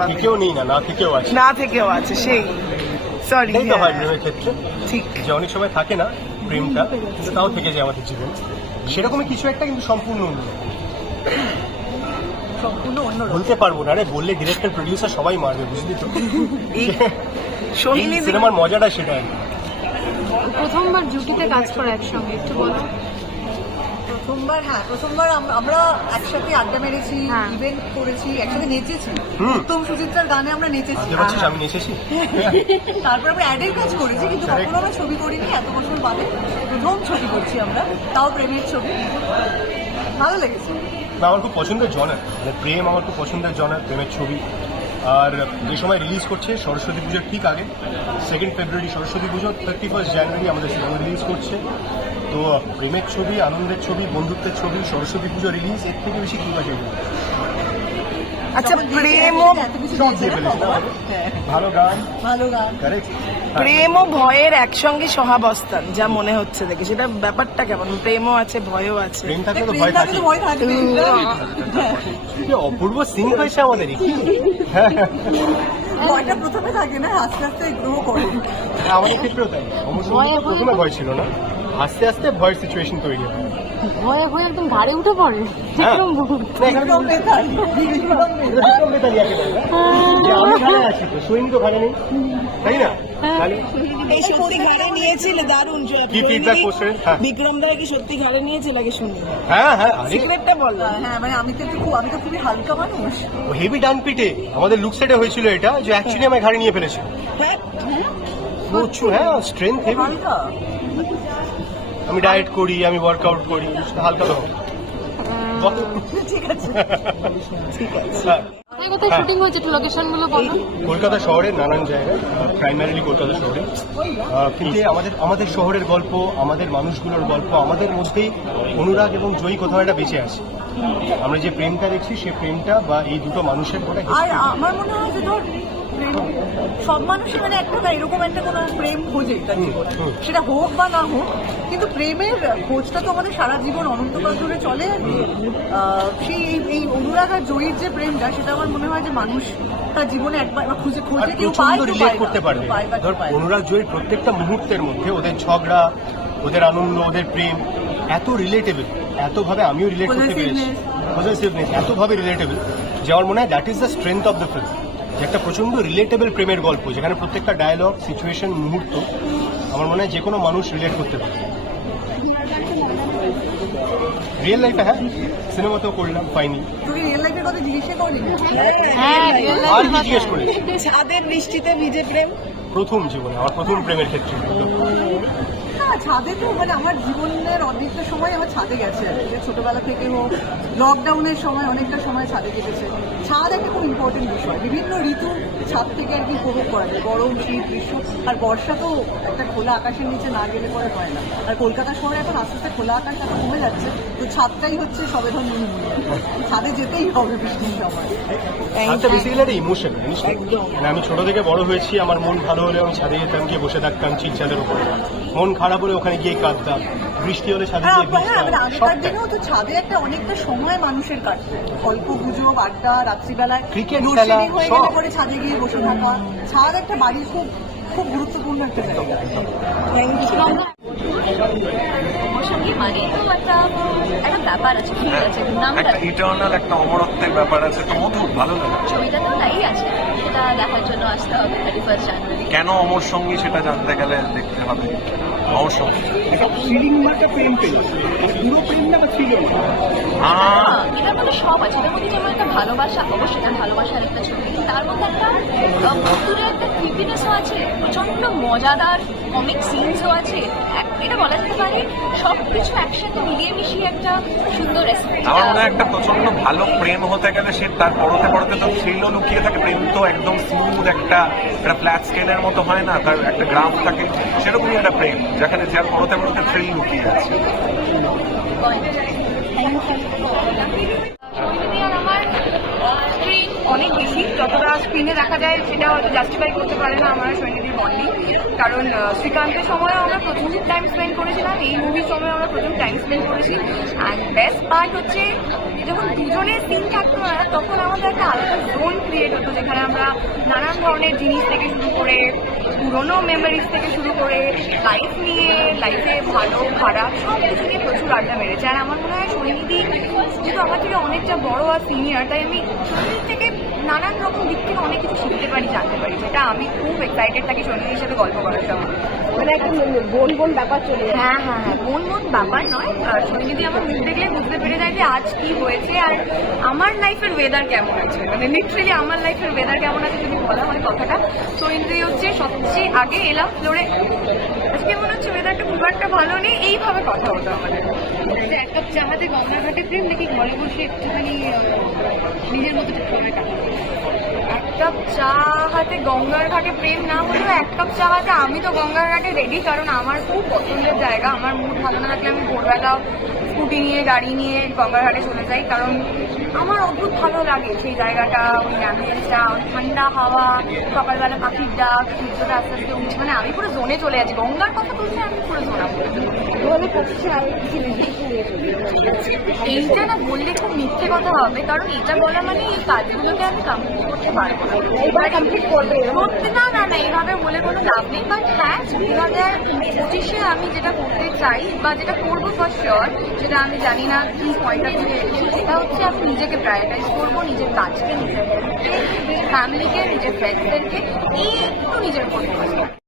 ভাবে থেকেও নেই না না থেকেও আছে। না থেকেও আছে সেই। সরি এটাই তো হয়। প্রেমের ক্ষেত্রে। ঠিক। যে অনেক সময় থাকে না প্রেমটা কিন্তু তাও থেকে যায় আমাদের জীবনে। সেরকমই কিছু একটা কিন্তু সম্পূর্ণ অন্য সম্পূর্ণ অন্য বলতে পারব না রে বললে ডিরেক্টর প্রডিউসার সবাই মারবে বুঝলি তো? এই এই সিনেমার মজাটা সেটা। আর প্রথমবার জুটিতে কাজ করা একসঙ্গে একটু বলো। প্রথমবার হ্যাঁ প্রথমবার আমরা একসাথে আড্ডা মেরেছি হ্যাঁ। ইভেন্ট করেছি একসাথে নেচেছি। হুম। উত্তম সুচিত্রার গানে আমরা নেচেছি। বুঝতে আমি নেচেছি? তারপর আমরা অ্যাডের কাজ করেছি কিন্তু. কখনো আমরা ছবি করিনি এত বছর বাদে প্রথম ছবি করছি আমরা তাও প্রেমের ছবি। ভালো লেগেছে। আমার খুব পছন্দের জনার মানে প্রেম আমার খুব পছন্দের জনার প্রেমের ছবি। আর যে সময় রিলিজ করছে সরস্বতী পুজোর ঠিক আগে সেকেন্ড ফেব্রুয়ারি সরস্বতী পুজো থার্টি ফার্স্ট জানুয়ারি আমাদের সিনেমা রিলিজ করছে। তো প্রেমের ছবি আনন্দের ছবি বন্ধুত্বের ছবি সরস্বতী পুজো রিলিজ এর থেকে বেশি কিংবা আছে আচ্ছা প্রেম সব দিয়ে ফেলেছে। ভালো গান। ভালো গান। কারেক্ট প্রেম ও ভয়ের একসঙ্গে সহাবস্থান যা মনে হচ্ছে দেখে। সেটা ব্যাপারটা কেমন? প্রেমও আছে ভয়ও আছে। প্রেম থাকলে তো প্রেম ভয় থাকে। তো ভয় থাকবে হ্যাঁ। অপূর্ব সিং হয়েছে আমাদের হ্যাঁ। ভয়টা প্রথমে থাকে না আস্তে আস্তে গ্রো করে। আমাদের ক্ষেত্রেও তাই। আমার প্রথমে ভয় ছিল না। আস্তে আস্তে ভয়ের সিচুয়েশন তৈরি হয়। ভয়ে ভয়ে একদম ঘাড়ে উঠে পড়ে। আমি তাই না? ঘাড়ে নিয়েছিল দারুণ কি feedback করছেন? হ্যাঁ। বিক্রম দা কি সত্যি ঘাড়ে নিয়েছিল আগে শুনি হ্যাঁ হ্যাঁ সিক্রেটটা বল। হ্যাঁ মানে আমি তো খুব আমি তো খুবই হালকা মানুষ। হেভি ডান পিটে আমাদের লুক সেটে হয়েছিল এটা যে অ্যাকচুয়ালি আমায় ঘাড়ে নিয়ে ফেলেছিল হ্যাঁ। প্রচুর হ্যাঁ স্ট্রেংথ হেভি আমি ডায়েট করি আমি ওয়ার্কআউট করি হালকা তো। ঠিক আছে ঠিক আছে হ্যাঁ, কোথায় কোথায় শুটিং হয়েছে একটু লোকেশন বলো। কলকাতা শহরের নানান জায়গায় প্রাইমারিলি কলকাতা শহরে। কিন্তু আমাদের আমাদের শহরের গল্প আমাদের মানুষগুলোর গল্প আমাদের মধ্যেই অনুরাগ এবং জয়ী কোথাও একটা বেঁচে আছে। আমরা যে প্রেমটা দেখছি সেই প্রেমটা বা এই দুটো মানুষের আর আমার মনে হয় যে ধর প্রেম সব মানুষই মানে একটা না এরকম একটা কোনো প্রেম খোঁজে তার জীবনে সেটা হোক বা না হোক কিন্তু প্রেমের খোঁজটা তো আমাদের সারা জীবন অনন্তকাল ধরে চলে। আর কি। সেই এই- অনুরাগ আর জয়ীর যে প্রেমটা সেটা আমার মনে হয় যে মানুষ তার জীবনে একবার খুঁজে খোঁজে কেউ পায় রিলেট করতে পারবে। অনুরাগ জয়ের প্রত্যেকটা মুহূর্তের মধ্যে ওদের ঝগড়া ওদের আনন্দ ওদের প্রেম এত রিলেটেবল এতভাবে আমিও রিলেট করতে পেরেছি। পজিটিভনেস এতভাবে রিলেটেবল যে আমার মনে হয় that is the strength of the film যে একটা প্রচণ্ড রিলেটেবল প্রেমের গল্প যেখানে প্রত্যেকটা ডায়লগ সিচুয়েশন মুহূর্ত আমার মনে হয় যে কোনো মানুষ রিলেট করতে পারে। রিয়েল লাইফে হ্যাঁ সিনেমাতেও করলাম পাইনি। হ্যাঁ আর কি জিজ্ঞেস করি ছাদের বৃষ্টিতে ভিজে প্রেম। প্রথম জীবনে আমার প্রথম প্রেমের ক্ষেত্রে। ছাদে তো মানে আমার জীবনের অনেকটা সময় আমার ছাদে গেছে ছোটবেলা থেকে হোক লকডাউনের সময় অনেকটা সময় ছাদে কেটেছে। ছাদ একটা খুব ইম্পর্টেন্ট বিষয়। বিভিন্ন ঋতু ছাদ থেকে আর কি উপভোগ করা যায়। গরম শীত গ্রীষ্ম আর বর্ষা তো একটা খোলা আকাশের নিচে না গেলে পরে হয় না। আর কলকাতা শহরে এখন আস্তে আস্তে খোলা আকাশ এখন কমে যাচ্ছে। তো ছাদটাই হচ্ছে সবেধন ছাদে যেতেই হবে বৃষ্টির সময়। ইমোশন? মানে আমি ছোট থেকে বড় হয়েছি আমার মন ভালো হলে আমি ছাদে যেতাম গিয়ে বসে থাকতাম ছাদের উপরে। মন খারাপ হলে ওখানে গিয়ে কাঁদতাম। বৃষ্টি হলে ছাদে হ্যাঁ গিয়ে হ্যাঁ মানে আগেকার দিনেও তো ছাদে একটা অনেকটা সময় মানুষের কাটতো। গল্প গুজব আড্ডা রাত্রিবেলায় লোডশেডিং খেলা, হয়ে গেলে পরে ছাদে গিয়ে বসে থাকা। ছাদ একটা বাড়ির খুব খুব গুরুত্বপূর্ণ একটা জায়গা। আমার সঙ্গে মানে তো একটা একটা ব্যাপার আছে ফিল আছে নামটা একটা ইটার্নাল একটা অমরত্বের ব্যাপার আছে তো মধুর ভালো লাগে। ছবিটা তো তাই আছে সেটা দেখার জন্য আসতে হবে থার্টি ফার্স্ট জানুয়ারি কেন অমর সঙ্গী সেটা জানতে গেলে দেখতে হবে। আহ, এটার মধ্যে সব আছে। এটার মধ্যে যেমন একটা ভালোবাসা অবশ্যই এটা ভালোবাসার একটা ছবি। তার মধ্যে একটা একটা ক্রিপিনেসও আছে। প্রচণ্ড মজাদার কমিক সিনসও আছে এটা বলা যেতে পারে সব কিছু একসাথে মিলিয়ে মিশিয়ে একটা সুন্দর আমার মনে হয় একটা প্রচণ্ড ভালো প্রেম হতে গেলে সে তার পরতে পরতে তো থ্রিলও লুকিয়ে থাকে প্রেম তো একদম স্মুথ একটা একটা ফ্ল্যাট স্কেলের মতো হয় না তার একটা গ্রাফ থাকে সেরকমই একটা প্রেম যেখানে যার পরতে পরতে থ্রিল লুকিয়ে আছে। বেশি। যতটা স্ক্রিনে দেখা যায়, সেটা হয়তো জাস্টিফাই করতে পারে না আমার সৈনিধির বন্ডিং কারণ শ্রীকান্তের সময় আমরা প্রচুর টাইম স্পেন্ড করেছিলাম। এই মুভির সময় আমরা প্রচুর টাইম স্পেন্ড করেছি। অ্যান্ড বেস্ট পার্ট হচ্ছে যখন দুজনের সিন থাকতো না তখন আমাদের একটা আলাদা জোন ক্রিয়েট হতো যেখানে আমরা নানান ধরনের জিনিস থেকে শুরু করে পুরোনো মেমোরিজ থেকে শুরু করে লাইফ নিয়ে লাইফে ভালো খারাপ সব কিছু নিয়ে প্রচুর আড্ডা মেরেছে। আর আমার মনে হয় সৈনিধি যেহেতু আমার থেকে অনেকটা বড় আর সিনিয়র তাই আমি সৈনিধি থেকে নানান রকম দিক থেকে অনেক কিছু শিখতে পারি জানতে পারি যেটা আমি খুব এক্সাইটেড থাকি সৈনিধির সাথে গল্প করার সময়। মানে একটা বোন বোন ব্যাপার চলে হ্যাঁ হ্যাঁ হ্যাঁ মন মন ব্যাপার নয় আর সৈনিধি আমার মুখ দেখলে বুঝতে পেরে যায় যে আজ কি হয়েছে আর আমার লাইফের ওয়েদার কেমন আছে? মানে লিটারেলি আমার লাইফের ওয়েদার কেমন আছে যদি বলা হয় কথাটা? সৈনিধি হচ্ছে সবচেয়ে আগে এলাম ফ্লোরে। আজকে মনে হচ্ছে ওয়েদারটা খুব একটা ভালো নেই এইভাবে কথা হতো আমাদের। এক কাপ চাহাতে গঙ্গার ঘাটে প্রেম নাকি ঘরে বসে একটুখানি নিজের মতো সময় কাটানো এক কাপ চা হাতে গঙ্গার ঘাটে প্রেম না এক কাপ চা হাতে আমি তো গঙ্গার ঘাটে রেডি কারণ আমার খুব পছন্দের জায়গা। আমার মুড ভালো না থাকলে আমি ভোরবেলা স্কুটি নিয়ে গাড়ি নিয়ে গঙ্গার ঘাটে চলে যাই কারণ আমার অদ্ভুত ভালো লাগে সেই জায়গাটা ওই অ্যাম্বিয়েন্সটা ঠান্ডা হাওয়া সকালবেলা পাখির ডাক সূর্যটা আস্তে আস্তে উঠছে। মানে আমি পুরো জোনে চলে যাচ্ছি। গঙ্গার কথা বলছে আমি পুরো জোনা। এইটা না বললে খুব মিথ্যে কথা হবে কারণ এটা বলা মানে এই কাজগুলোকে আমি কমপ্লিট করতে পারব না না না এইভাবে বলে কোনো লাভ নেই বাট হ্যাঁ দুই হাজার পঁচিশে আমি যেটা করতে চাই বা যেটা করব ফর শিওর যেটা আমি জানি না কি পয়েন্টটা থেকে সেটা হচ্ছে আমি নিজেকে প্রায়োরিটাইজ করব, নিজের কাজকে নিজের ফ্যামিলিকে নিজের ফ্রেন্ডসদেরকে একটু নিজের উপর।